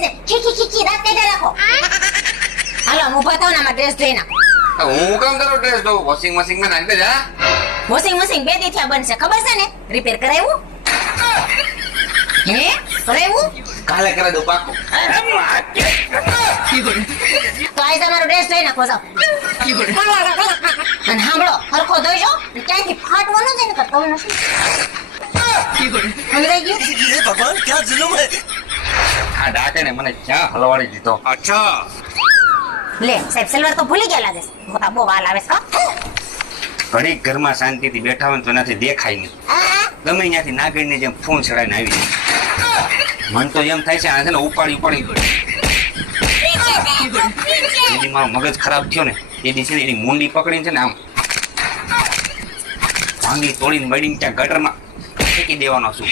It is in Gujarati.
થઈ જાય. ખી દાંત કાઢી રાખો. હાલો આમ ઊભા થાવ ને આમાં ડ્રેસ ધોઈ નાખો. હું કામ તારો ડ્રેસ ધોઉં? વોશિંગ મશીન માં નાખી દે જા. વોશિંગ મશીન 2 દી થયા બનશે ખબર છે ને? રિપેર કરાવ્યું? હે કરાવ્યું? કાલે કરે દો પાકો. તો આઈ તમારો ડ્રેસ ધોઈ નાખો જાવ. અને સાંભળો હરખો ધોઈજો. ક્યાંથી ફાટવાનું છે ને તો તમને શું સમજાઈ ગયું? ये भगवान क्या जुल्म है। આ ડાકે ને મને ક્યાં હલવાડી દીધો. अच्छा લે સાહેબ સલવાર તો ભૂલી ગયા લાગે છે. મોટા બહુ વાલ આવે છે ઘડીક ઘરમાં શાંતિથી બેઠા હોય ને તો એનાથી દેખાય નહીં. ગમે ત્યાંથી નાગીને જેમ ફોન ચડાઈને આવી જાય. મન તો એમ થાય છે આ છે ને ઉપાડી જેથી મારો મગજ ખરાબ થયો ને એથી છે ને એની મુંડી પકડીને છે ને આમ ભાંગી તોડીને બળીને ત્યાં ગટરમાં ફેંકી દેવાનો છું.